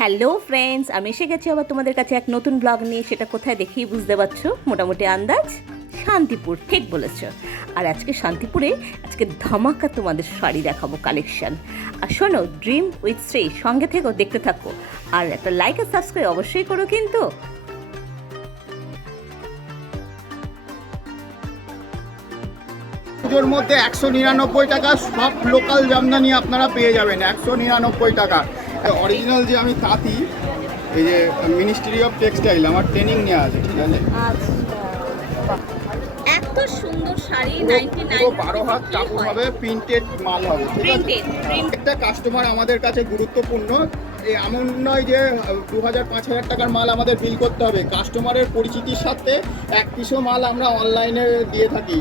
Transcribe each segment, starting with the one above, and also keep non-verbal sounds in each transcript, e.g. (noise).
Hello friends, আমি এসে গেছি আবার তোমাদের কাছে এক নতুন ব্লগ নিয়ে। সেটা কোথায় দেখেই বুঝতে পারছ? মোটামুটি আন্দাজ শান্তিপুর, ঠিক বলেছ। আর আজকে শান্তিপুরে আজকে ধামাকা তোমাদের শাড়ি দেখাবো কালেকশন আর শোনো ড্রিম উইথ শ্রী সঙ্গে থেকেও দেখতে থাকো। আর একটা লাইক আর সাবস্ক্রাইব অবশ্যই করো কিন্তু। পুজোর মধ্যে একশো নিরানব্বই টাকা সব লোকাল জামদানি আপনারা পেয়ে যাবেন, একশো নিরানব্বই টাকা। অরিজিনাল যে আমি তাঁতি এই যে মিনিস্ট্রি অফ টেক্সটাইল আমার ট্রেনিং নেওয়া আছে ঠিক আছে? এত সুন্দর শাড়ি পুরো বারো হাত চাকু হবে প্রিন্টেড মাল হবে ঠিক আছে? একটা কাস্টমার আমাদের কাছে গুরুত্বপূর্ণ। এমন নয় যে দু হাজার পাঁচ হাজার টাকার মাল আমাদের বিল করতে হবে। কাস্টমারের পরিচিতির সাথে এক পিসও মাল আমরা অনলাইনে দিয়ে থাকি।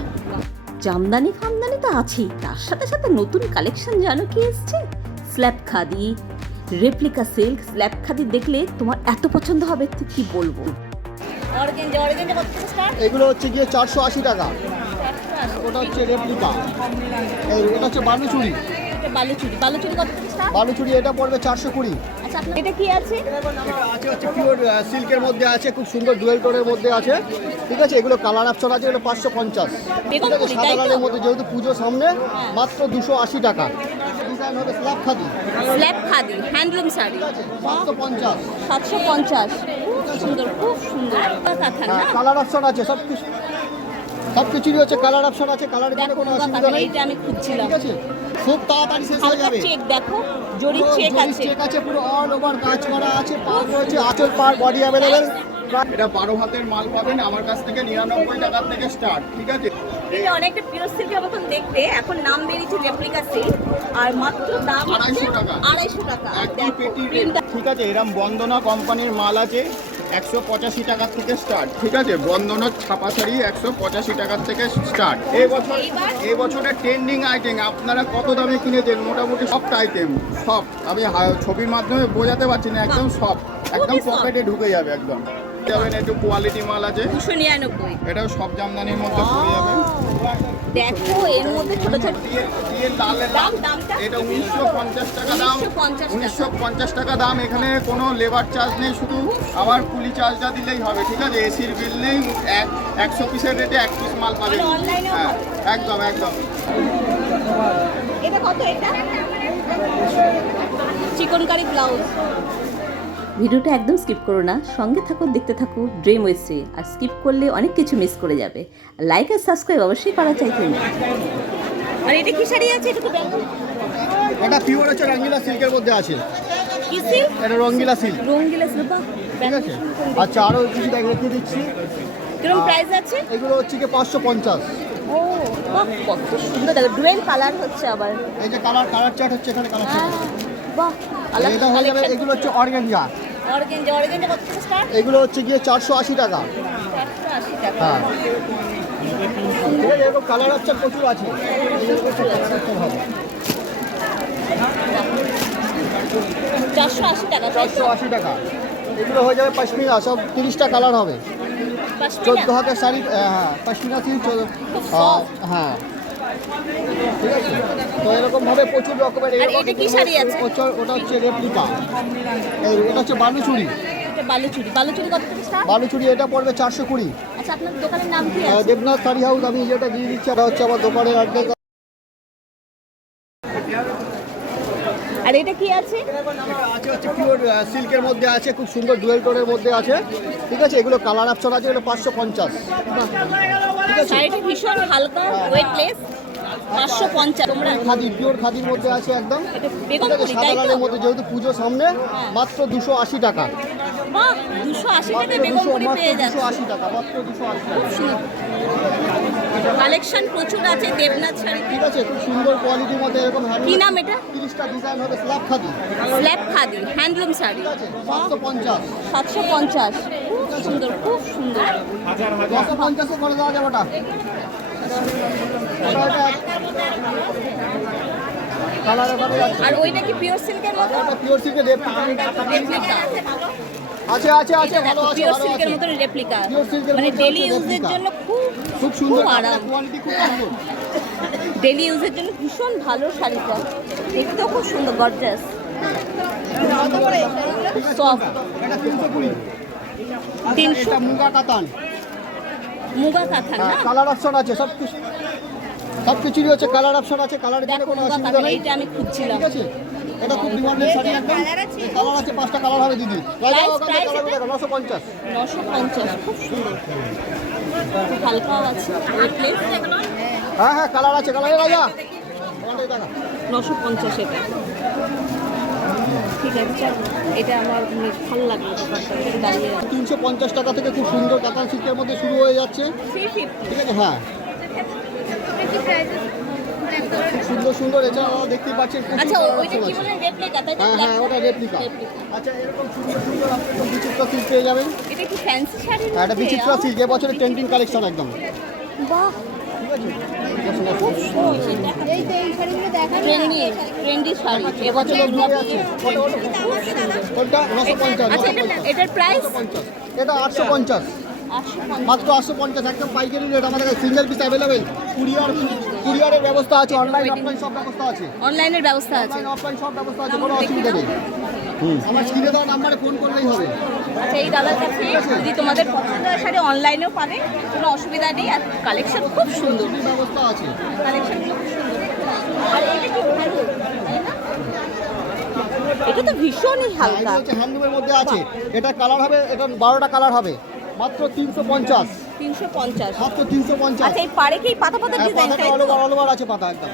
জামদানি ফামদানি তো আছেই। তার সাথে সাথে নতুন কালেকশন জানো কি এসছে? Slub khadi replica silk slub khadi দেখলে তোমার এত পছন্দ হবে তো কি বলব? এগুলো হচ্ছে গিয়ে চারশো আশি টাকা। ওটা হচ্ছে রেপ্লিকা এই এটা হচ্ছে বালুচুরি। বালুচুরি। বালুচুরি কত বালুচুরি এটা পড়বে চারশো কুড়ি। আচ্ছা এটা কি আছে? আছে হচ্ছে পিওর সিল্কের মধ্যে আছে খুব সুন্দর ডুয়েল টোনের মধ্যে আছে। ঠিক আছে? এগুলো কালার অপশন আছে এগুলো পাঁচশো পঞ্চাশ। সাদা? লালের মধ্যে যেহেতু পুজো সামনে মাত্র দুশো আশি টাকা। Slub khadi slub khadi handloom sari. সাতশো পঞ্চাশ। খুব সুন্দর খুব সুন্দর। কালার অপশন আছে সব কিছু। সব কিছুরই হচ্ছে কালার অপশন আছে কালার দেখো কোনো অসুবিধা নেই। এইটা আমি খুঁজছিলাম। ঠিক আছে? খুব তাড়াতাড়ি শেষ হয়ে যাবে। চেক দেখো জরির চেক আছে। চেক আছে পুরো অল ওভার কাজ করা আছে পার রয়েছে আঁচল পার বডি অ্যাভেলেবেল এটা বারো হাতের মাল পাবেন আমার কাছ থেকে নিরানব্বই টাকার থেকে স্টার্ট ঠিক আছে? এটা অনেকটা পিওর সিল্কের মতন দেখতে এখন নাম বেরিয়েছে রেপ্লিকা সিল্ক আর মাত্র দাম আড়াইশো টাকা। আড়াইশো টাকা। ঠিক আছে এরম বন্দনা কোম্পানির মাল আছে একশো পঁচাশি টাকার থেকে স্টার্ট ঠিক আছে বন্দনার ছাপা শাড়ি একশো পঁচাশি টাকার থেকে স্টার্ট এই বছর এইবার? ট্রেন্ডিং আইটেম আপনারা কত দামে কিনেছেন? মোটামুটি সব আইটেম সব আমি ছবির মাধ্যমে বোঝাতে পারছি না একদম সব একদম পকেটে ঢুকে যাবে একদম। যাবেন একটু কোয়ালিটি মাল আছে। দুশো নিরানব্বই। এটাও সব জামদানির মধ্যে পড়ে যাবে দেখো এর মধ্যে ছোট ছোট দাম দামটা এটা উনিশশো পঞ্চাশ টাকা দাম। উনিশশো পঞ্চাশ টাকা। দাম। এখানে কোনো লেবার চার্জ নেই শুধু আবার কুলি চার্জটা দিলেই হবে ঠিক আছে? এসির বিল নেই এক একশো পিসের রেটে এক পিস মাল পাবেন। মানে হ্যাঁ একদম একদম। এটা কত এটা? চিকনকারি ব্লাউজ। ভিডিওটা একদম স্কিপ করো না সঙ্গে থাকো দেখতে থাকো ড্রিম উইথ্রি আর স্কিপ করলে অনেক কিছু মিস করে যাবে। লাইক আর সাবস্ক্রাইব অবশ্যই করা চাই তুমি। আর এটা কি শাড়ি আছে? এটা এটা পিওর হচ্ছে রঙ্গিলা সিল্কের মধ্যে আছে। কি সিল্ক এটা রঙ্গিলা সিল্ক রঙ্গিলা সিল্ক ঠিক আছে? আচ্ছা আরও কিছু দেখ রেখে দিচ্ছি। কীরকম প্রাইস আছে? এগুলো হচ্ছে কি পাঁচশো পঞ্চাশ। ও বাহ কত সুন্দর। দেখো ডুয়েল কালার হচ্ছে আবার। এই যে কালার কালার চার্ট হচ্ছে এখানে কালার চার্ট বাহ এটা হয়ে যাবে এগুলো হচ্ছে অর্গেঞ্জা। অর্গেঞ্জা অর্গেঞ্জা কত থেকে স্টার্ট এগুলো হচ্ছে গিয়ে টাকা। 480 টাকা। হ্যাঁ এরকম কালার হচ্ছে প্রচুর আছে। চারশো আশি টাকা চারশো আশি টাকা। এগুলো হয়ে যাবে পশমিনা সব তিরিশটা কালার হবে। চোদ্দ হাতের শাড়ি হ্যাঁ পশমিনা সিল্ক হ্যাঁ। তো এরকম ভাবে প্রচুর রকমের? ওটা- ওটা হচ্ছে রেপ্লিকা এই এটা হচ্ছে বালুচুরি। এটা বালুচুরি। বালুচুরি কত বালুচুরি এটা পড়বে চারশো কুড়ি। আচ্ছা আপনার দোকানের নাম কি দেবনাথ শাড়ি হাউস আমি যেটা দিয়ে দিচ্ছি এটা হচ্ছে আমার দোকানের অ্যাড্রেস আর এটা কি আছে? আছে হচ্ছে পিওর সিল্কের মধ্যে আছে খুব সুন্দর ডুয়েল টোনের মধ্যে আছে। ঠিক আছে? এগুলো কালার অপশন আছে এগুলো পাঁচশো পঞ্চাশ। শাড়িটা ভীষণ হালকা ওয়েটলেস পাঁচশো পঞ্চাশ। তোমরা খাদি পিওর খাদির মধ্যে আছে একদম। ঠিক আছে সাদা লালের মধ্যে যেহেতু পুজো সামনে মাত্র দুশো আশি টাকা। দুশো আশি টাকা বেগুনপুরি মাত্র দুশো আশি টাকা মাত্র দুশো আশি টাকা। কালেকশন প্রচুর আছে দেবনাথ শাড়ি। ঠিক আছে খুব সুন্দর কোয়ালিটির মধ্যে এরকম কি নাম এটা? তিরিশটা ডিজাইন হবে slub khadi. Slub khadi handloom sari. সাতশো পঞ্চাশ। সাতশো পঞ্চাশ। খুব সুন্দর খুব সুন্দর। পঞ্চাশও করে দেওয়া যাবে ওটা। আর ওইটা কি পিওর সিল্কের মতো? পিওর সিল্কের রেপ্লিকা রেপ্লিকা আছে আছে আছে ভালো আছে পিওর সিল্কের আছে। রেপ্লিকা Pure silk এর মানে ইউজের জন্য খুব খুব সুন্দর খুব আরাম। কোয়ালিটি খুব সুন্দর। ডেলি ইউজের জন্য ভীষণ ভালো শাড়িটা। দেখতেও খুব সুন্দর গর্জাস সফট তিনশো মুগা কাতান। মুগা কাঁথা না? কালার অপশন আছে সব কিছু। সব কিছুরই হচ্ছে কালার অপশন আছে জন্য দেখো কোনো অসুবিধা নেই। এইটা আমি খুঁজছিলাম। ঠিক আছে? এটা খুব ডিমান্ডেড শাড়ি একদম। কালার আছে? পাঁচটা কালার হবে দিদি। Price, price দেখো নশো পঞ্চাশ। নশো পঞ্চাশ খুব সুন্দর। খুব আছে। হ্যাঁ হ্যাঁ কালার আছে কালার রাজা আমাদের দেখা নশো পঞ্চাশ এটা। ঠিক আছে এটা আমার ভালো লাগল দাঁড়িয়ে তিনশো পঞ্চাশ টাকা থেকে খুব সুন্দর কাতান সিল্কের মধ্যে শুরু হয়ে যাচ্ছে। ঠিক আছে হ্যাঁ। সুন্দর সুন্দর এছাড়াও দেখতেই পাচ্ছেন। আচ্ছা ওইটা কি option রেপ্লিকা তাই হ্যাঁ হ্যাঁ ওটা রেপ্লিকা আচ্ছা এরকম সুন্দর সুন্দর আপনি একদম বিচিত্র সিল্ক পেয়ে যাবেন। এটা কি ফ্যান্সি শাড়ি হ্যাঁ এটা বিচিত্র সিল্ক এবছরে ট্রেন্ডিং কালেকশন একদম। বাহ। ঠিক আছে? এটা এটার প্রাইস এটা আটশো পঞ্চাশ মাত্র আটশো পঞ্চাশ একদম পাইকারি রেট আমাদের সিঙ্গেল পিস অ্যাভেলেবেল কুরিয়ার কুরিয়ারের ব্যবস্থা আছে। অনলাইন অফলাইন সব ব্যবস্থা আছে অনলাইনের ব্যবস্থা আছে অফলাইন সব ব্যবস্থা আছে। কোনো অসুবিধা নেই আমার স্ক্রিনে দেওয়া নাম্বারে ফোন করলেই হবে। আচ্ছা এই দাদার কাছে যদি তোমাদের পছন্দ হয় শাড়ি অনলাইনেও পাবে কোনো অসুবিধা নেই। আর কালেকশন খুব সুন্দর। খুবই ব্যবস্থা আছে? কালেকশন খুব সুন্দর। আর এটা কি তো ভীষণই হালকা। হ্যান্ডলুমের মধ্যে আছে। এটা কালার হবে এটা বারোটা কালার হবে। মাত্র তিনশো পঞ্চাশ। তিনশো পঞ্চাশ। মাত্র তিনশো পঞ্চাশ। আচ্ছা এই পাড়ে কি পাতা পাতা ডিজাইন পাতাটা তাই অল তো ওভার অল ওভার আছে পাতা একদম।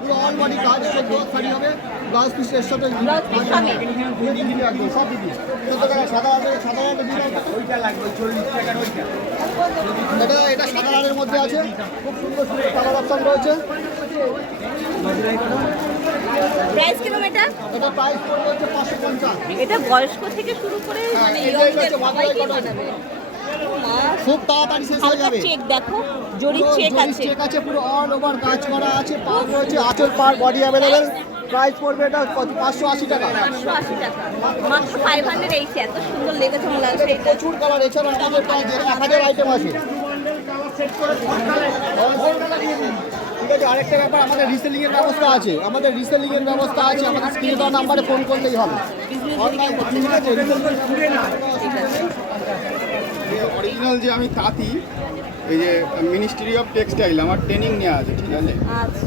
পুরো অল বডি কাজ চোদ্দ শাড়ি হবে। ব্লাউজ পিস এর সাথে Blouse piece সমেত? দিদি দিদি একদম সব দিদি চোদ্দ টাকা সাদা আছে সাদা একটা দিদি ওইটা লাগবে চল্লিশ টাকার ওইটা। এটা এটা সাদা মধ্যে আছে। খুব সুন্দর সুন্দর কালার অপশন রয়েছে। প্রাইস কীরকম এটা? এটা প্রাইস পড়বে হচ্ছে পাঁচশো পঞ্চাশ। এটা বয়স্ক থেকে শুরু করে হ্যাঁ, মানে সবাইকে বানাবে। মা, খুব তাড়াতাড়ি শেষ হয়ে যাবে। চেক দেখো জরি চেক আছে। চেক আছে পুরো অল ওভার কাজ করা আছে পার রয়েছে আঁচল পার বডি অ্যাভেলেবেল প্রাইস পড়বে এটা কত- পাঁচশো আশি টাকা। পাঁচশো আশি টাকা। মাত্র ফাইভ হান্ড্রেড এইটি এত সুন্দর লেগেছে লাগছে এটা প্রচুর কালার এছাড়া আমাদের প্রায় দেড় এক হাজার আইটেম আছে। ঠিক আছে আরেকটা ব্যাপার আমাদের রিসেলিং এর ব্যবস্থা আছে। আমাদের রিসেলিং এর ব্যবস্থা আছে আমাদের স্ক্রিনে দেওয়া নাম্বারে ফোন করলেই হবে অনলাইন ঠিক আছে। অরিজিনাল যে আমি তাঁতি এই যে মিনিস্ট্রি অফ টেক্সটাইল আমার ট্রেনিং নেওয়া আছে ঠিক আছে? আচ্ছা।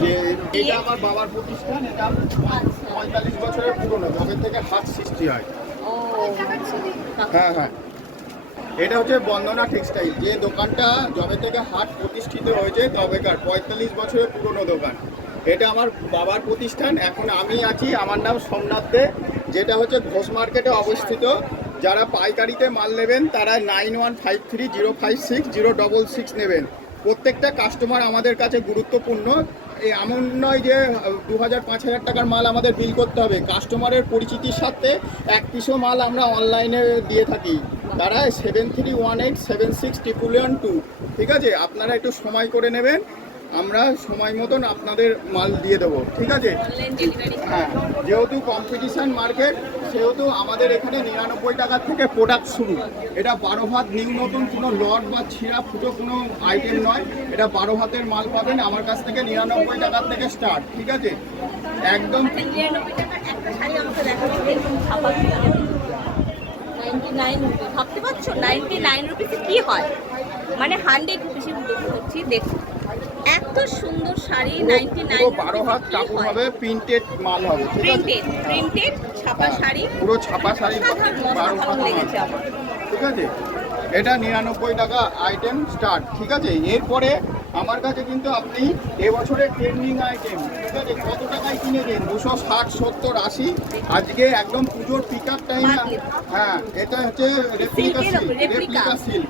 যে এটা আমার বাবার প্রতিষ্ঠান এটা পঁয়তাল্লিশ বছরের পুরনো থেকে হাত সৃষ্টি হয়। হ্যাঁ হ্যাঁ। এটা হচ্ছে বন্দনা টেক্সটাইল যে দোকানটা যবে থেকে হাট প্রতিষ্ঠিত হয়েছে তবেকার পঁয়তাল্লিশ বছরের পুরনো দোকান। এটা আমার বাবার প্রতিষ্ঠান এখন আমি আছি আমার নাম সোমনাথ দে যেটা হচ্ছে ঘোষ মার্কেটে অবস্থিত। যারা পাইকারিতে মাল নেবেন তারা nine one five three zero five six zero double six নেবেন। প্রত্যেকটা কাস্টমার আমাদের কাছে গুরুত্বপূর্ণ। এমন নয় যে দু হাজার পাঁচ হাজার টাকার মাল আমাদের বিল করতে হবে। কাস্টমারের পরিচিতির সাথে এক পিসও মাল আমরা অনলাইনে দিয়ে থাকি। তারা seven three one eight seven six triple one two ঠিক আছে? আপনারা একটু সময় করে নেবেন। আমরা সময় মতন আপনাদের মাল দিয়ে দেবো। ঠিক আছে? হ্যাঁ যেহেতু কম্পিটিশান মার্কেট সেহেতু আমাদের এখানে নিরানব্বই টাকা থেকে প্রোডাক্ট শুরু। এটা বারো হাত নিউ নতুন, কোনো লট বা ছিঁড়া ফুটো কোনো আইটেম নয়। এটা বারো হাতের মাল পাবেন, আমার কাছ থেকে নিরানব্বই টাকার থেকে স্টার্ট ঠিক আছে? একদম রুপিস ভাবতে পারছ? নাইনটি নাইন রুপিসে কি হয়? মানে হান্ড্রেড রুপিসের মতো করছি দেখো এত সুন্দর শাড়ি নাইনটি নাইন পুরো বারো হাত কাপড় হবে প্রিন্টেড মাল হবে ঠিক আছে? প্রিন্টেড প্রিন্টেড ছাপা শাড়ি। পুরো ছাপা শাড়ি সাধারণ বারো হাত লেগেছে আমার। ঠিক আছে? এটা নিরানব্বই টাকা আইটেম স্টার্ট ঠিক আছে? এরপরে আমার কাছে কিন্তু আপনি এবছরের ট্রেন্ডিং আইটেম ঠিক আছে? কত টাকায় কিনেছেন? দুশো ষাট সত্তর আশি? আজকে একদম পুজোর পিক আপ টাইম হ্যাঁ এটা হচ্ছে রেপ্লিকা সিল্ক রেপ্লিকা সিল্ক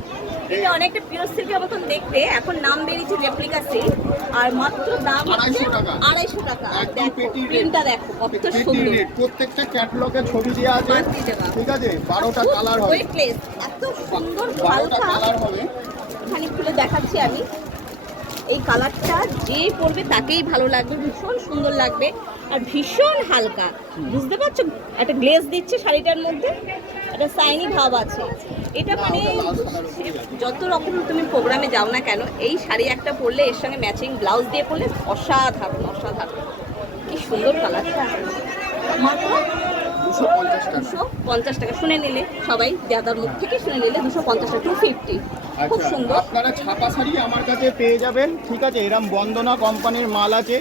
এটা অনেকটা পিওর সিল্কের মতন দেখতে এখন নাম বেরিয়েছে রেপ্লিকা সিল্ক আর মাত্র দাম হচ্ছে 250 টাকা। আড়াইশো টাকা। দেখো প্রিন্টটা দেখো কত সুন্দর। প্রত্যেকটা ক্যাটলগে ছবি দেওয়া আছে। ঠিক আছে বারোটা কালার হবে। ওয়েটলেস এত সুন্দর হালকা। কালার হবে। এখানে খুলে দেখাচ্ছি আমি। এই কালারটা যে পরবে তাকেই ভালো লাগবে ভীষণ সুন্দর লাগবে আর ভীষণ হালকা। বুঝতে পারছ? একটা গ্লেজ দিচ্ছে শাড়িটার মধ্যে একটা সাইনি ভাব আছে। এটা মানে যত রকম তুমি প্রোগ্রামে যাও না কেন এই শাড়ি একটা পরলে এর সঙ্গে ম্যাচিং ব্লাউজ দিয়ে পরলে অসাধারণ অসাধারণ। কি সুন্দর কালারটা মাত্র দুশো পঞ্চাশ টাকা। দুশো পঞ্চাশ টাকা শুনে নিলে সবাই দাদার মুখ থেকে শুনে নিলে দুশো পঞ্চাশ টাকা টু ফিফটি খুব আচ্ছা সুন্দর। আপনারা ছাপা শাড়ি আমার কাছে পেয়ে যাবেন। ঠিক আছে এরম বন্দনা কোম্পানির মাল আছে।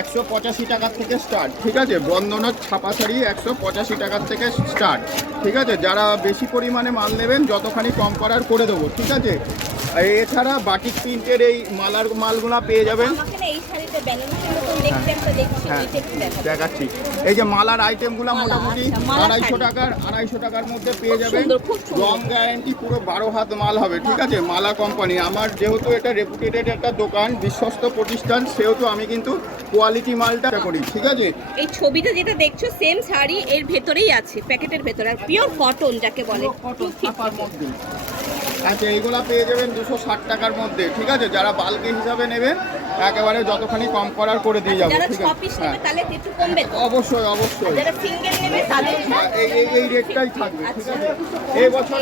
একশো পঁচাশি টাকার থেকে স্টার্ট ঠিক আছে? বন্দনার ছাপা শাড়ি একশো পঁচাশি টাকার থেকে স্টার্ট ঠিক আছে? যারা বেশি পরিমাণে মাল নেবেন, যতখানি কম করার করে দেবো, ঠিক আছে? এছাড়া বাটিক প্রিন্টের এই মালার মালগুলা পেয়ে যাবেন। হ্যাঁ। দেখাচ্ছি। এই যে মালার আইটেমগুলো মোটামুটি আচ্ছা, আড়াইশো টাকার আড়াইশো টাকার মধ্যে পেয়ে যাবেন। রং গ্যারান্টি পুরো বারো হাত মাল হবে ঠিক আছে? মালা কোম্পানি আমার যেহেতু এটা রেপুটেটেড একটা দোকান বিশ্বস্ত প্রতিষ্ঠান সেহেতু আমি কিন্তু কোয়ালিটি মালটা করি ঠিক আছে? এই ছবিটা যেটা দেখছ সেম শাড়ি এর ভেতরেই আছে প্যাকেটের ভেতরে। আর পিওর কটন যাকে বলে। আচ্ছা এইগুলা পেয়ে যাবেন দুশো ষাট টাকার মধ্যে ঠিক আছে? যারা বালকে হিসাবে নেবেন একেবারে যতখানি কম করার করে দিয়ে যাব ঠিক আছে? হ্যাঁ। অবশ্যই অবশ্যই। এই এই রেটটাই থাকবে ঠিক আছে? এই বছর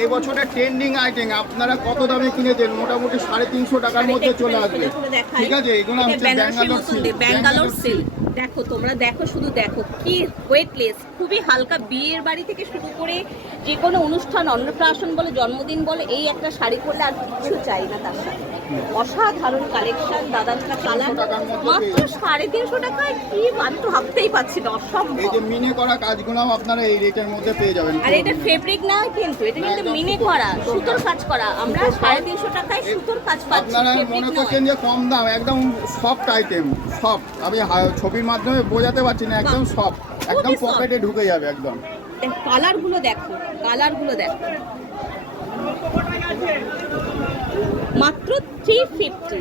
এই ট্রেন্ডিং আইটেম আপনারা কত দামে কিনেছেন? মোটামুটি সাড়ে তিনশো টাকার মধ্যে চলে আসবে। ঠিক আছে? এগুলো হচ্ছে ব্যাঙ্গালোর সিল্ক ব্যাঙ্গালোর সিল্ক দেখো তোমরা দেখো শুধু দেখো কি ওয়েটলেস খুবই হালকা বিয়ের বাড়ি থেকে শুরু করে যে কোনো অনুষ্ঠান অন্নপ্রাশন বলে জন্মদিন বলে এই একটা শাড়ি পরলে আর কিছু চাই না তার সাথে। অসাধারণ কালেকশন দাদার কালার মাত্র সাড়ে তিনশো টাকায় কি আমি তো ভাবতেই পারছি না এই অসম্ভব যে মিনে করা কাজগুলো আপনারা এই রেটের মধ্যে পেয়ে যাবেন। আর এটা ফেব্রিক না কিন্তু এটা কিন্তু মিনে করা। সুতোর কাজ করা। আমরা সাড়ে তিনশো টাকায় সুতোর কাজ পাচ্ছি আপনারা মনে করছেন যে কম দাম একদম সফট আইটেম সফট আমি ছবির মাধ্যমে বোঝাতে পারছি না একদম সফট একদম। পকেটে ঢুকে যাবে একদম। কালারগুলো দেখো কালারগুলো দেখো। মাত্র থ্রি ফিফটি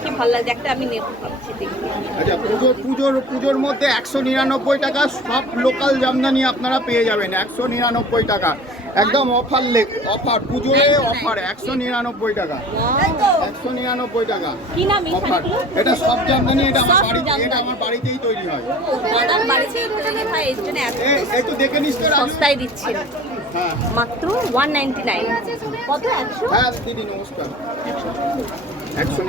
কি ভালো লাগছে একটা আমি নেব ভাবছি দেখি। আচ্ছা পুজো পুজোর পুজোর মধ্যে একশো নিরানব্বই টাকা সব লোকাল জামদানি আপনারা পেয়ে যাবেন একশো নিরানব্বই টাকা। একদম অফার লেখ অফার পুজোরে অফার একশো নিরানব্বই টাকা। একশো নিরানব্বই টাকা। কি নাম অফার। এটা সব জামদানি এটা আমার বাড়িতে এটা আমার বাড়িতেই তৈরি হয়। ও, দাদার বাড়িতে তৈরি হয় এর জন্য একটু দেখে নিস তো? সস্তায় দিচ্ছেন হ্যাঁ। মাত্র ওয়ান নাইনটি নাইন কত একশো? হ্যাঁ দিদি নমস্কার। একশো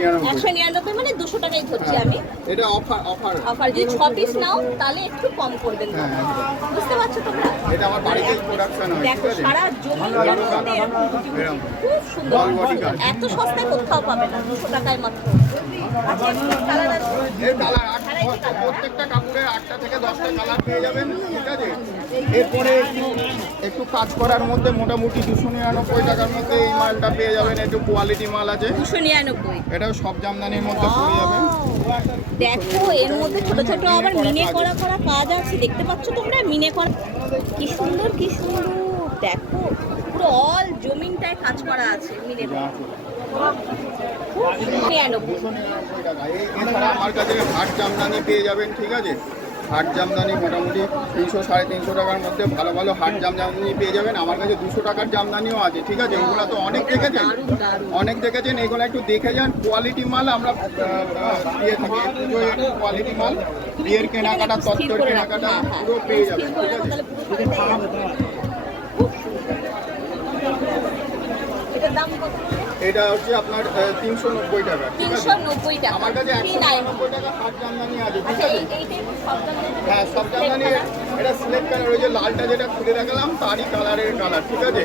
নিরানব্বই। মানে দুশো টাকাই ধরছি হ্যাঁ, আমি। এটা অফার অফার অফার যদি ছ পিস নাও তাহলে একটু কম করবেন। হ্যাঁ, বুঝতে পারছ তোমরা এটা আমার হয়, দেখো সারা মধ্যে এরকম। এরকম। খুব সুন্দর। এত সস্তায় কোথাও পাবে না দুশো টাকায় মাত্র। আচ্ছা প্রত্যেকটা আটটা থেকে দশটা কালার পেয়ে যাবেন ঠিক আছে? এরপরে একটু একটু কাজ করার মধ্যে মোটামুটি দুশো নিরানব্বই টাকার মধ্যে এই মালটা পেয়ে যাবেন একটু কোয়ালিটি মাল আছে। দুশো নিরানব্বই। এটাও সব জামদানির মধ্যে পড়ে যাবে। দেখো এর মধ্যে ছোট ছোট আবার মিনে করা করা কাজ আছে দেখতে পাচ্ছ তোমরা? মিনে করা কি সুন্দর কি সুন্দর। দেখো পুরো অল জমিনটায় কাজ করা আছে মিলে। খুব নিরানব্বই। আমার কাছে হাট জামদানি পেয়ে যাবেন ঠিক আছে? হাট জামদানি মোটামুটি তিনশো, সাড়ে তিনশো টাকার মধ্যে ভালো ভালো হাট জামদানি পেয়ে যাবেন। আমার কাছে দুশো টাকার জামদানিও আছে, ঠিক আছে? ওগুলো তো অনেক দেখেছেন। অনেক দেখেছেন, এগুলো একটু দেখে যান। কোয়ালিটি মাল আমরা দিয়ে থাকি। কোয়ালিটি মাল। বিয়ের কেনাকাটা তত্ত্বের কেনাকাটা পুরো পেয়ে যাবেন, ঠিক আছে তাহলে পুরো শাড়িটাই আছে। খুব সুন্দর। এটার দাম কত এটা হচ্ছে আপনার তিনশো নব্বই টাকা তিনশো নব্বই টাকা। আমার কাছে একশো নব্বই টাকা হাট জামদানি আছে আচ্ছা হ্যাঁ সব জামদানি এটা সিলেক্ট কালার ওই যে লালটা যেটা খুলে দেখালাম তারই কালারের কালার ঠিক আছে?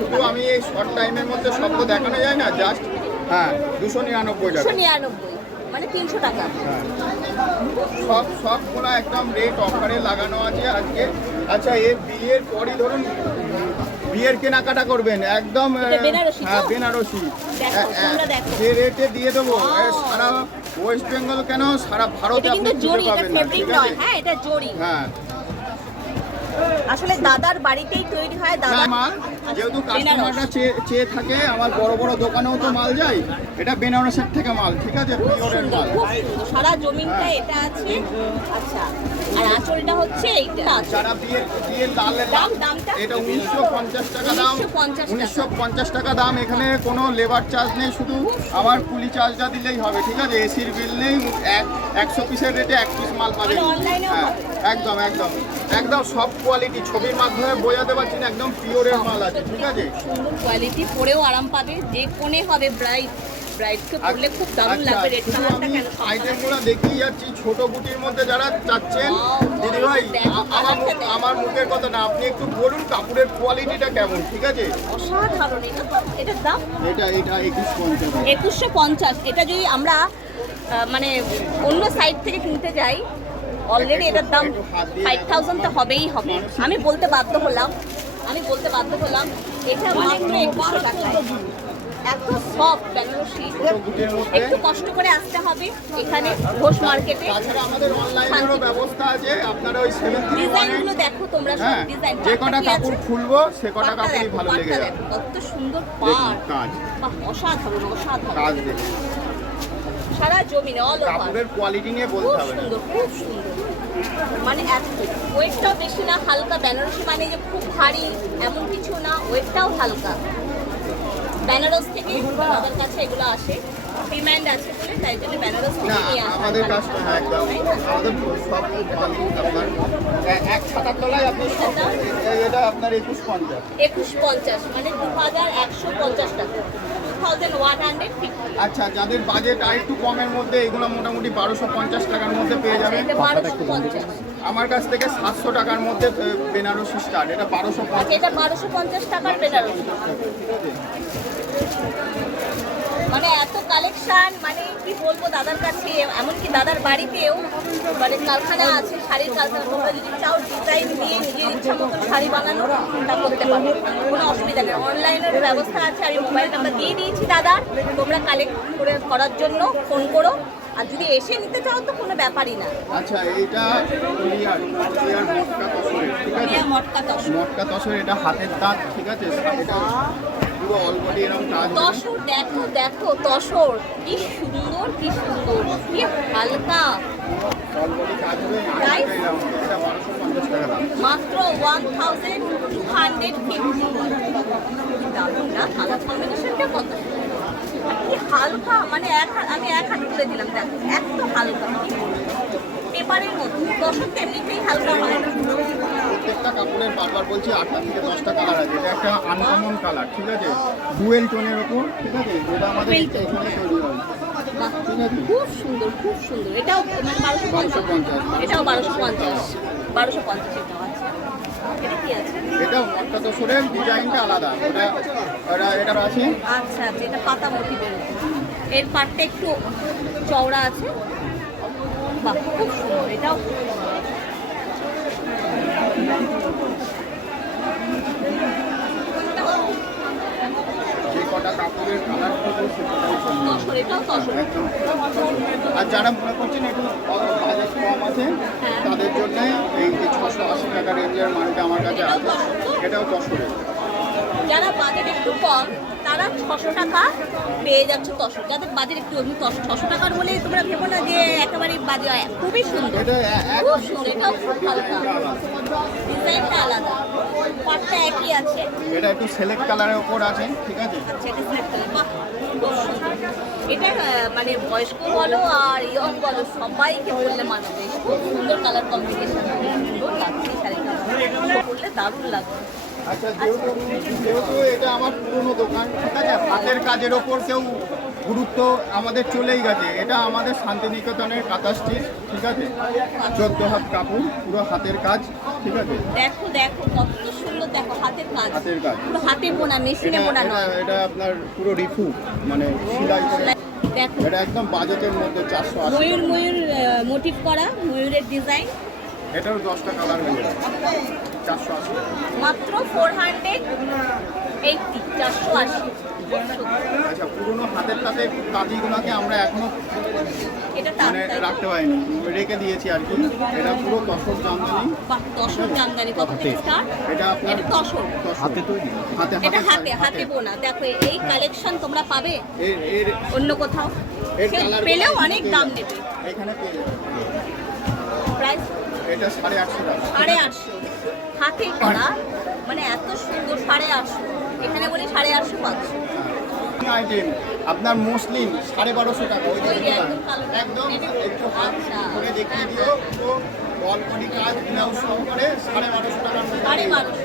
শুধু আমি এই শর্ট টাইমের মধ্যে সব তো দেখানো যায় না জাস্ট হ্যাঁ দুশো নিরানব্বই টাকা। নিরানব্বই মানে তিনশো টাকা। হ্যাঁ। সব সবগুলো একদম রেট অফারে লাগানো আছে আজকে। আচ্ছা এর বিয়ের পরই ধরুন বিয়ের কেনাকাটা করবেন একদম হ্যাঁ বেনারসি। যে রেটে দিয়ে দেবো সারা ওয়েস্ট বেঙ্গল কেন? সারা ভারতে আপনি পাবেন হ্যাঁ এটা হ্যাঁ। আসলে দাদার বাড়িতেই তৈরি হয় দাদা মাল যেহেতু কাস্টমাররা। চেয়ে থাকে আমার বড় বড় দোকানেও তো মাল যায় এটা বেনারসের থেকে মাল ঠিক আছে? পিওরের মাল। সারা জমিনটা হ্যাঁ। এটা আছে? আচ্ছা আর আঁচলটা হচ্ছে এইটা যারা বিয়ের বিয়ের লালের দাম, দামটা? এটা উনিশশো পঞ্চাশ টাকা দাম। উনিশশো পঞ্চাশ টাকা। দাম এখানে কোনো লেবার চার্জ নেই শুধু আমার কুলি চার্জটা দিলেই হবে ঠিক আছে? এসির বিল নেই এক একশো পিসের রেটে এক পিস মাল পাবেন মানে হ্যাঁ? একদম একদম। একদম সব কোয়ালিটি ছবির মাধ্যমে বোঝাতে পারছি না একদম পিওরের মাল আছে। সুন্দর কোয়ালিটি পরেও আরাম পাবে। যে কোণে হবে ব্রাইড ব্রাইডকে পরলে খুব দারুণ লাগবে। রেড কালারটা কেন? আইটেমগুলো দেখিয়ে যাচ্ছি ছোট বুটির মধ্যে যারা চাচ্ছেন দিদি ভাই আমার মুখ- আমার মুখের কথা না আপনি একটু বলুন কাপড়ের কোয়ালিটিটা কেমন ঠিক আছে? অসাধারণ এটা এটার দাম? এটা যদি আমরা মানে অন্য সাইড থেকে কিনতে যাই অলরেডি এটার দাম ফাইভ থাউজেন্ড তো হবেই হবে। আমি বলতে বাধ্য হলাম আমি বলতে বাধ্য হলাম এটা মাত্র একুশশো টাকায়। এত সফট বেনারসি একটু কষ্ট করে আসতে হবে এখানে ঘোষ মার্কেটে। তাছাড়া আমাদের অনলাইনেরও ব্যবস্থা আছে আপনারা ওই ডিজাইনগুলো দেখো তোমরা সব হ্যাঁ ডিজাইন যে কটা কাপড় খুলবো সে কটা কাপড়ই ভালো লেগে যাবে। কত সুন্দর পাট। কাজ। বাহ অসাধারণ অসাধারণ। কাজ দেখুন। সারা জমিনে অল ওভার কাপড়ের কোয়ালিটি নিয়ে খুব বলতে হবে না। সুন্দর খুব সুন্দর। মানে ওয়েটটাও বেশি না হালকা বেনারসি মানে যে খুব ভারী এমন কিছু না ওয়েটটাও হালকা। বেনারস থেকে আমাদের কাছে এগুলো আসে ডিমান্ড আছে বলে তাই জন্য বেনারস থেকে নিয়ে আসা আমাদের কাছে হ্যাঁ একদম। আমাদের সব আপনার এক ছাতার তলায় আপনি এটা আপনার একুশ পঞ্চাশ। একুশ পঞ্চাশ মানে দু হাজার একশো পঞ্চাশ টাকা। টু থাউজেন্ড ওয়ান হান্ড্রেড আচ্ছা যাদের বাজেট আর একটু কমের মধ্যে এগুলো মোটামুটি বারোশো পঞ্চাশ টাকার মধ্যে পেয়ে পঞ্চাশ। আমার কাছ থেকে সাতশো টাকার মধ্যে বেনারসি স্টার্ট এটা বারোশো আচ্ছা এটা বারোশো পঞ্চাশ টাকার বেনারসি। মানে এত কালেকশন মানে কি বলব দাদার কাছে এমনকি দাদার বাড়িতেও মানে কারখানা আছে শাড়ির কারখানা তোমরা যদি চাও ডিজাইন দিয়ে নিজের ইচ্ছা মতো শাড়ি বানানো তা করতে পারো। কোনো অসুবিধা নেই। অনলাইনের ব্যবস্থা আছে আমি মোবাইল নাম্বার দিয়ে দিয়েছি দাদার। তোমরা কালেক্ট করে করার জন্য ফোন করো। আর যদি এসে নিতে চাও তো কোনো ব্যাপারই না। আচ্ছা ক্লিয়ার মটকা তসর এটা হাতের দাঁত ঠিক আছে? তসর, দেখো দেখো, তসর। কি সুন্দর কি সুন্দর। কি হালকা। মাত্র ওয়ান থাউজেন্ড টু কালার কম্বিনেশনটা কি হালকা মানে এক আমি এক হাত তুলে দিলাম, দেখো, এত হালকা। পেপারের মতো তসর তো এমনিতেই হালকা হয়। প্রত্যেকটা কাপড়ের বারবার বলছি আটটা থেকে দশটা কালার আছে। এটা একটা আনকমন কালার ঠিক আছে? ডুয়েল টোনের ওপর ঠিক আছে? যেটা আমাদের এখানে তৈরি হয়। খুব সুন্দর খুব সুন্দর। এটাও মানে বারোশো পঞ্চাশ। 1250 এটাও বারোশো পঞ্চাশ। বারোশো পঞ্চাশ এটাও আছে। এটা কি আছে? এটা মটকা ডিজাইনটা আলাদা। ওটা ওটা এটা আছে? আচ্ছা আচ্ছা এটা পাতা এর পাটটা একটু চওড়া আছে। বাহ খুব সুন্দর। এটাও খুব সুন্দর। যে কটা কাপড়ের কালার করব সে কটাই সুন্দর। তসর এটাও তসর একদম। আর যারা মনে করছেন একটু বাজার কম আছে হ্যাঁ। তাদের জন্য এই ছশো আশি টাকা রেঞ্জের মানটা আমার কাছে আছে এটাও তসরের যারা বাজেট একটু কম তারা ছশো টাকা পেয়ে যাচ্ছে তসর। যাদের বাজেট একটু এমনি ছশো টাকার বলে তোমরা ভেবো না যে একেবারে বাজে খুবই সুন্দর। খুব সুন্দর এটাও খুব হালকা। ডিজাইনটা আলাদা। পাটটা একই আছে। এটা একটু সিলেক্ট কালারের ওপর আছে ঠিক আছে? আচ্ছা এটা খুব। এটা মানে বয়স্ক বলো আর ইয়ং বলো সবাইকে বললে মানবে। খুব সুন্দর কালার কম্বিনেশন সুন্দর লাগছে শাড়িটা। দারুণ লাগবে। আচ্ছা যেহেতু যেহেতু এটা আমার পুরনো দোকান ঠিক আছে হাতের কাজের ওপর কেউ গুরুত্ব আমাদের চলেই গেছে। এটা আমাদের শান্তিনিকেতনের কাঁথা স্টিচ ঠিক আছে? চোদ্দ হাত কাপড় পুরো হাতের কাজ ঠিক আছে? দেখো দেখো কত সুন্দর দেখো হাতের কাজ। হাতের কাজ। হাতে বোনা মেশিনে বোনা এটা নয় এটা আপনার পুরো রিফু মানে সিলাই এটা একদম বাজেটের মধ্যে চারশো আশি ময়ূর ময়ূর মোটিভ করা ময়ূরের ডিজাইন এটাও দশটা কালার হয়ে যাবে। মাত্র ফোর হান্ড্রেড এইটটি চারশো আশি। আচ্ছা পুরোনো হাতের তাতে কাঁদিগুলোকে আমরা এখনও এটা মানে রাখতে পারিনি। রেখে দিয়েছি আর কি। এটা পুরো তসর জামদানি। তসর জামদানি কত থেকে স্টার্ট এটা আপনার তসর। হাতে তৈরি। হাতে এটা হাতে হাতে হাতে। বোনা। দেখো এই কালেকশন তোমরা পাবে। এর অন্য কোথাও। পেলেও অনেক দাম নেবে। এখানে পেয়ে প্রাইস? এটা সাড়ে আটশো সাড়ে আটশো। হাতে করা। মানে এত সুন্দর সাড়ে আটশো। এখানে বলি সাড়ে আটশো পাঁচশো। আইটেম আপনার মসলিন সাড়ে বারোশো টাকা। একদম একটু হাত আচ্ছা। করে দেখিয়ে দিও। তো গল্পটি কাজ ব্লাউজ সহকারে সাড়ে বারোশো টাকার মধ্যে সাড়ে। বারোশো।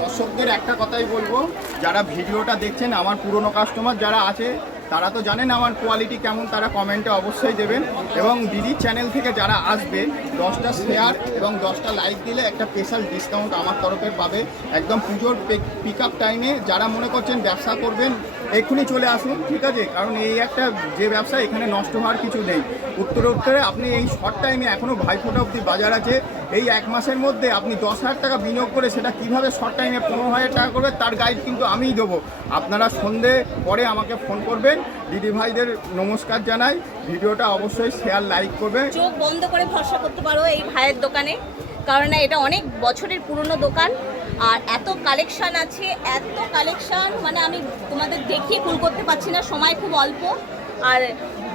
দর্শকদের একটা কথাই বলব যারা ভিডিওটা দেখছেন আমার পুরনো কাস্টমার যারা আছে তারা তো জানেন আমার কোয়ালিটি কেমন, তারা কমেন্টে অবশ্যই দেবেন। এবং দিদির চ্যানেল থেকে যারা আসবে, দশটা শেয়ার এবং দশটা লাইক দিলে একটা স্পেশাল ডিসকাউন্ট আমার তরফের পাবে। একদম পুজোর পিক আপ টাইমে যারা মনে করছেন ব্যবসা করবেন, এক্ষুনি চলে আসুন, ঠিক আছে? কারণ এই একটা যে ব্যবসা, এখানে নষ্ট হওয়ার কিছু নেই। উত্তরে উত্তরে আপনি এই শর্ট টাইমে এখনও ভাইফোঁটা অব্দি বাজার আছে। এই এক মাসের মধ্যে আপনি দশ হাজার টাকা বিনিয়োগ করে সেটা কীভাবে শর্ট টাইমে পনেরো হাজার টাকা করবে, তার গাইড কিন্তু আমিই দেবো। আপনারা সন্ধে পরে আমাকে ফোন করবেন, দিদি ভাইদের নমস্কার জানাই। ভিডিওটা অবশ্যই শেয়ার লাইক করবে। চোখ বন্ধ করে ভরসা করতে পারো এই ভাইয়ের দোকানে, কারণ এটা অনেক বছরের পুরনো দোকান, আর এত কালেকশন আছে, এত কালেকশন মানে আমি তোমাদের দেখিয়ে কুল করতে পারছি না, সময় খুব অল্প। আর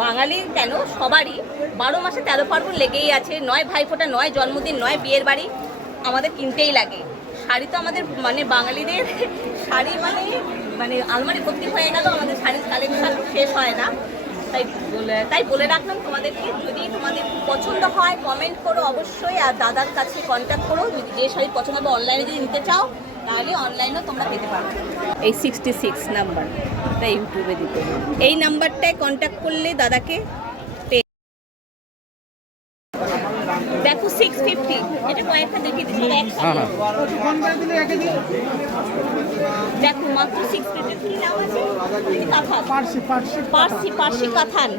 বাঙালির কেন? সবারই। বারো মাসে তেরো পার্বণ লেগেই আছে। নয় ভাইফোঁটা, নয় জন্মদিন, নয় বিয়ের বাড়ি আমাদের কিনতেই লাগে। শাড়ি তো আমাদের মানে বাঙালিদের (laughs) শাড়ি মানে মানে আলমারি ভর্তি হয়ে গেল, আমাদের শাড়ির কালেকশন শেষ হয় না। তাই তাই বলে রাখলাম তোমাদেরকে। যদি তোমাদের পছন্দ হয় কমেন্ট করো অবশ্যই, আর দাদার কাছে কন্ট্যাক্ট করো। যদি যে শাড়ি পছন্দ হবে অনলাইনে যদি নিতে চাও তাহলে অনলাইনেও তোমরা পেতে পারো। এই সিক্সটি সিক্স নাম্বার তাই ইউটিউবে দিতে এই নাম্বারটায় কন্ট্যাক্ট করলে দাদাকে দেখো সিক্স ফিফটি এটা কয়েকটা দেখিয়ে দিচ্ছি। দেখো মাত্র সিক্স ফিফটি কি নাম আছে। কাঁথা পার্সি পার্সি পার্সি পার্সি কাথান।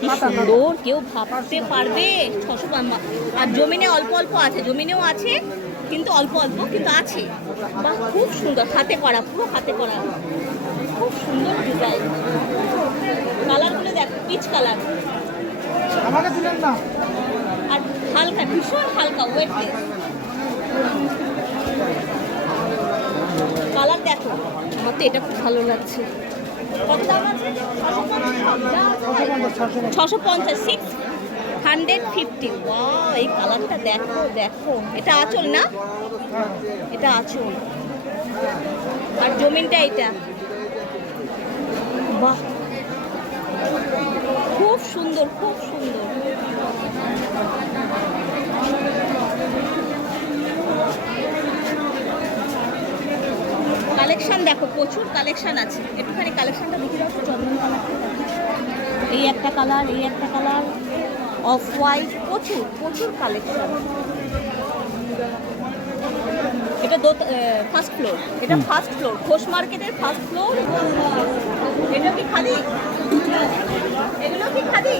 কি সুন্দর কেউ ভাবতে পারবে। ছশো আর জমিনে অল্প অল্প আছে। জমিনেও আছে। কিন্তু অল্প অল্প কিন্তু আছে। বাহ খুব সুন্দর। হাতে করা পুরো হাতে করা। খুব সুন্দর ডিজাইন কালারগুলো দেখো পিচ কালার আর হালকা ভীষণ হালকা ওয়েটলেস কালার দেখো। আমার তো এটা খুব ভালো লাগছে। কত দাম আছে? ছশো পঞ্চাশ? Six hundred fifty. এই কালারটা দেখো দেখো। এটা আঁচল না? এটা আঁচল। আর জমিনটা এটা বাহ। খুব সুন্দর খুব সুন্দর। কালেকশন দেখো, প্রচুর কালেকশন আছে। একটুখানি কালেকশনটা দেখে দাও চন্দন কালারটা এই একটা কালার, এই একটা কালার। অফ হোয়াইট প্রচুর প্রচুর কালেকশন এটা দো ফার্স্ট ফ্লোর এটা ফার্স্ট ফ্লোর ঘোষ মার্কেটের ফার্স্ট ফ্লোর এটা কি খাদি? এগুলো কি খাদি?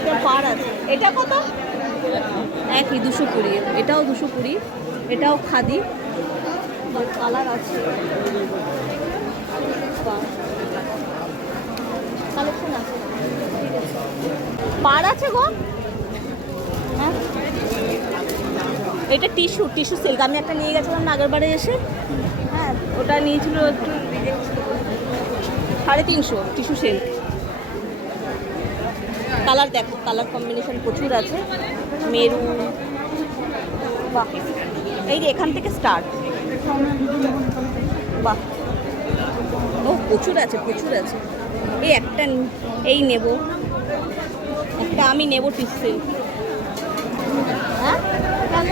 এটা পার আছে। এটা কত? একই দুশো কুড়ি। এটাও দুশো কুড়ি। এটাও খাদি। কালার আছে কালেকশন আছে ঠিক আছে পার আছে গো। হ্যাঁ? এটা টিস্যু টিস্যু সিল্ক। আমি একটা নিয়ে গেছিলাম না আগের বারে এসে। হ্যাঁ ওটা নিয়েছিল একটু সাড়ে তিনশো, টিস্যু সিল্ক। কালার দেখো, কালার কম্বিনেশন প্রচুর আছে। মেরুন বাহ। এই যে এখান থেকে স্টার্ট। বাহ। ও, প্রচুর আছে প্রচুর আছে। এই একটা এই নেব। একটা আমি নেব টিপসে হ্যাঁ কেন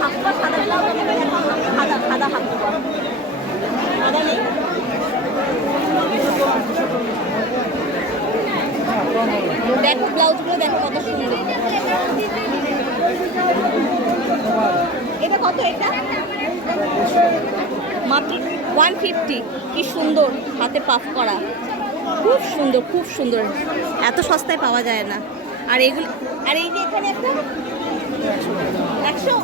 হাফটা সাদা ব্লাউজ আছে না? সাদা সাদা হাফ সাদা নেই দেখো ব্লাউজগুলো দেখো কত সুন্দর। এটা কত এটা? মাত্র ওয়ান ফিফটি কি সুন্দর, হাতে পাফ করা। খুব সুন্দর খুব সুন্দর। এত সস্তায় পাওয়া যায় না। আর এগুলো, আর এই যে এখানে একটা? একশো?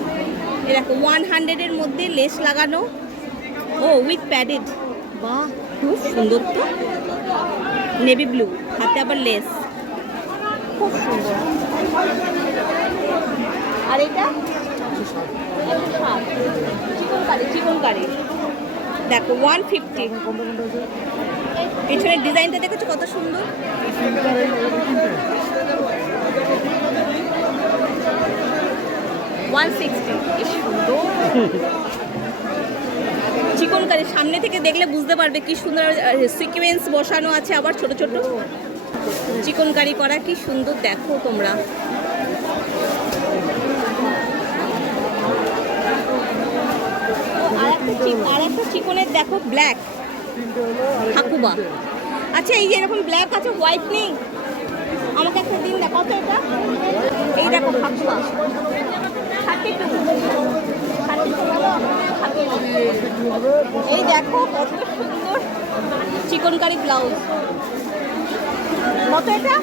এ দেখো ওয়ান হান্ড্রেডের মধ্যে লেস লাগানো। ও উইথ প্যাডেড বাহ, খুব সুন্দর তো। নেভি ব্লু হাতে আবার লেস খুব সুন্দর। আর এটা? চিকন কারি দেখো ওয়ান ডিজাইনটা দেখেছ কত সুন্দর? ওয়ান সুন্দর। সামনে থেকে দেখলে বুঝতে পারবে কি সুন্দর সিকোয়েন্স বসানো আছে আবার ছোট ছোট। চিকন কারি, কি সুন্দর দেখো তোমরা। আর একটা চিকনের দেখো ব্ল্যাক আচ্ছা এই যে এরকম ব্ল্যাক আছে হোয়াইট নেই? আমাকে একটা দিন এই এই দেখো, কত সুন্দর। চিকন কারি ব্লাউজ। কত এটা?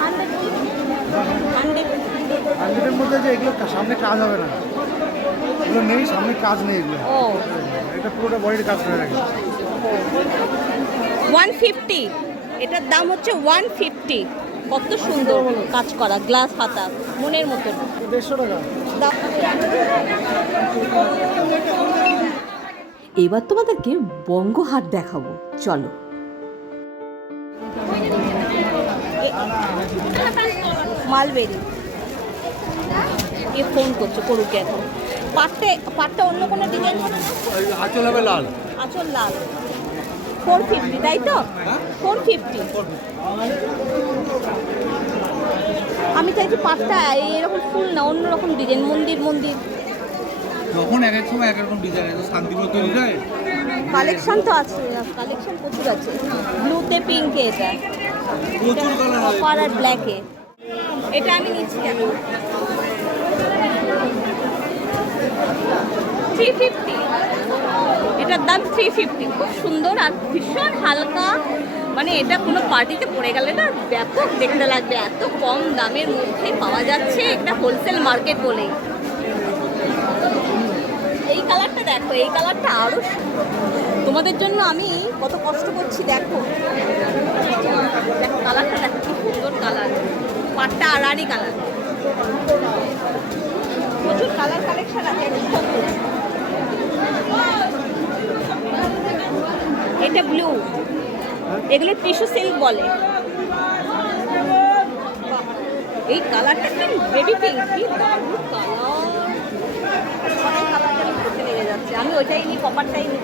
হান্ড্রেড হান্ড্রেড হান্ড্রেডের মধ্যে যে এগুলো সামনে কাজ হবে না। এগুলো নেই সামনে কাজ নেই এগুলো। ও। এটা পুরোটা বডির কাজ করে রাখে ওয়ান ফিফটি। এটার দাম হচ্ছে ওয়ান ফিফটি। কত সুন্দর কাজ করা গ্লাস পাতা মনের মতন। দেড়শো টাকা। এবার তোমাদেরকে বঙ্গহাট দেখাবো। চলো। মালবেরি। এ ফোন করছ করুক এখন। পাটটা পাটটা অন্য কোনো ডিজাইন হবে না? আঁচল হবে লাল। আচল লাল। ফোর ফিফটি তাই তো? ফোর ফিফটি আমি চাইছি পাটটা এরকম ফুল না অন্য রকম ডিজাইন মন্দির মন্দির। যখন এক এক সময় এক রকম ডিজাইন আছে শান্তিপুর তৈরি যায় কালেকশন তো আছে কালেকশন প্রচুর আছে। ব্লুতে পিঙ্কে এটা। প্রচুর কালার আর ব্ল্যাকে এটা আমি নিচ্ছি থ্রি ফিফটি এটার দাম থ্রি ফিফটি খুব সুন্দর আর ভীষণ হালকা। মানে এটা কোনো পার্টিতে পড়ে গেলে না, ব্যাপক দেখতে লাগবে। এত কম দামের মধ্যে পাওয়া যাচ্ছে একটা হোলসেল মার্কেট বলেই। এই কালারটা দেখো, এই কালারটা আরও তোমাদের জন্য আমি কত কষ্ট করছি, দেখো। দেখো কালারটা দেখো কি সুন্দর কালার পাটটা আড়াআড়ি কালার প্রচুর কালার কালেকশন আছে। এটা ব্লু এগুলো টিস্যু সিল্ক বলে। এই কালারটা একদম বেবি পিঙ্ক কি দারুণ কালার যাচ্ছে আমি ওইটাই নিই কপারটাই নিই।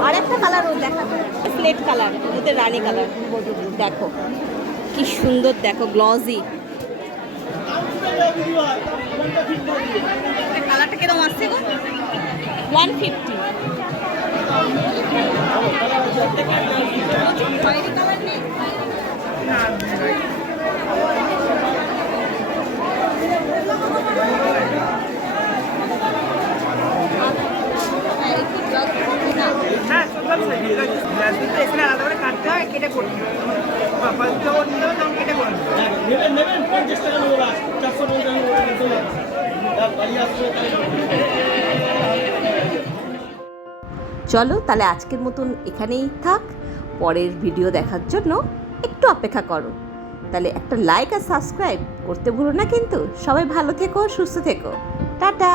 আর একটা কালার ও দেখা স্লেট কালার ওদের রানী কালার দেখো কি সুন্দর দেখো গ্লজি কালারটা কীরকম আসছে গো? ওয়ান ফিফটি কালার নেই হ্যাঁ সব ব্লাউজ এখানে আলাদা করে কাটতে হয় কেটে করতে হয় ফার্স্ট যখন নিতে হবে তখন কেটে করতে হয় চলো তাহলে আজকের মতন এখানেই থাক। পরের ভিডিও দেখার জন্য একটু অপেক্ষা করো। তাহলে একটা লাইক আর সাবস্ক্রাইব করতে ভুলো না কিন্তু। সবাই ভালো থেকো, সুস্থ থেকো। টাটা!